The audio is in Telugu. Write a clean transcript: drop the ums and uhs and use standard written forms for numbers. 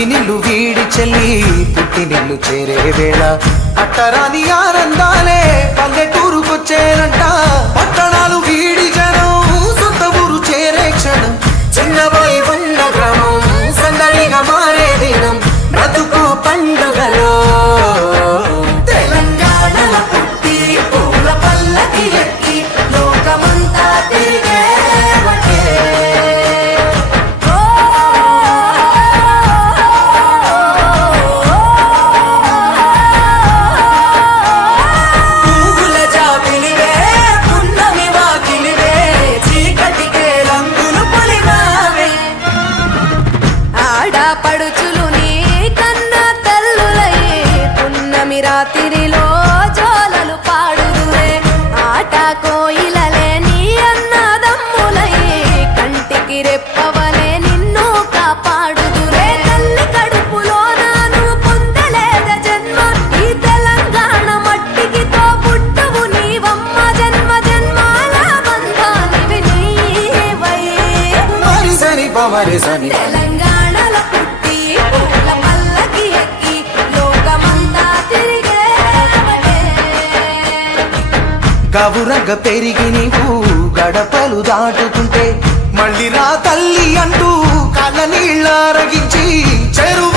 మెట్టినిల్లు వీడి చెల్లి పుట్టినిల్లు చేరే వేళ అట్టరాని ఆనందాలే పల్లెటూరుకొచ్చేనంట. పట్టణాలు వీడి జనం సొంత ఊరు చేరే క్షణం చిన్నబోయి ఉన్న గ్రామం సందడిగా మారే దినం బ్రతుకు పండుగలో తెలంగాణల పుట్టి పూల పల్లకి ఎక్కి లోకమంతా తిరిగే రాత్రిలో జోలలు పాడుదురే ఆట కోయిలలే నీ అన్నదమ్ములై కంటికి రెప్పవలే నిన్ను కాపాడుదురే. తల్లి కడుపులో నాను పొందలేద జన్మ ఈ తెలంగాణ మట్టికి తో పుట్టవు నీవమ్మ జన్మ జన్మాల బంధానివి నీవై మరిసని పమరిసని తెలంగాణలో పుట్టి పూల పల్లకి ఎక్కి లోకమంతా గవురగ పెరిగి నీవు గడపలు దాటుతుంటే మళ్ళీ రా తల్లి అంటూ కళ్ళ నీళ్ళ రగించి చెరు